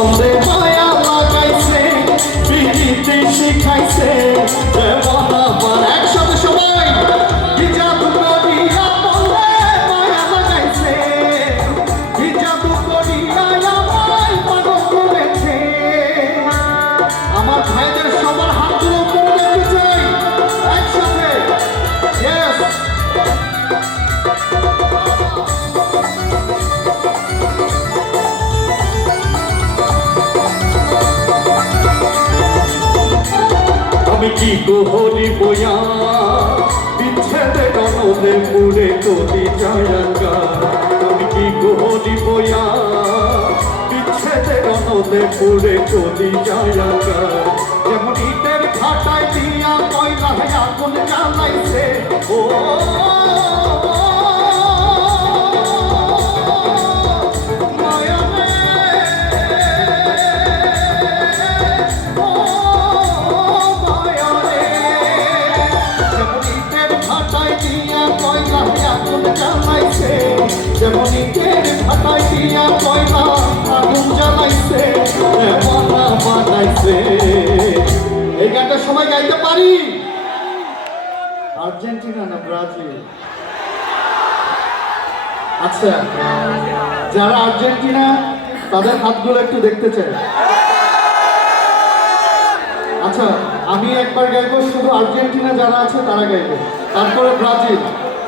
বন্দে মায়া লাগাইছে পিড়িতে শিখাইছে এমন আমার একসাথে সবাই কি জাদু করিয়া বন্দে মায়া লাগাইছে কি জাদু করিয়া আমায় পাগল করেছে আমার ভাইদের সবার হাতগুলো উপরে দেখতে চাই একসাথে ইয়েস আমি কি গোহরি বয়া বিচ্ছেদে গণনে পুরে করি জায়গা আমি কি গোহরি বয়া বিচ্ছেদে গণনে পুরে করি জায়গা যেমন ইটের খাটায় দিয়া কয়লা আগুন জ্বালাইছে ও যেমন ইটের ভাটায় দিয়া কয়লা আগুন জ্বালাইছে মনা বানাইছে এই গানটা সবাই গাইতে পারি আর্জেন্টিনা না ব্রাজিল আচ্ছা যারা আর্জেন্টিনা তাদের হাতগুলো একটু দেখতে চাই আচ্ছা আমি একবার গাইবো শুধু আর্জেন্টিনা যারা আছে তারা গাইবে তারপরে ব্রাজিল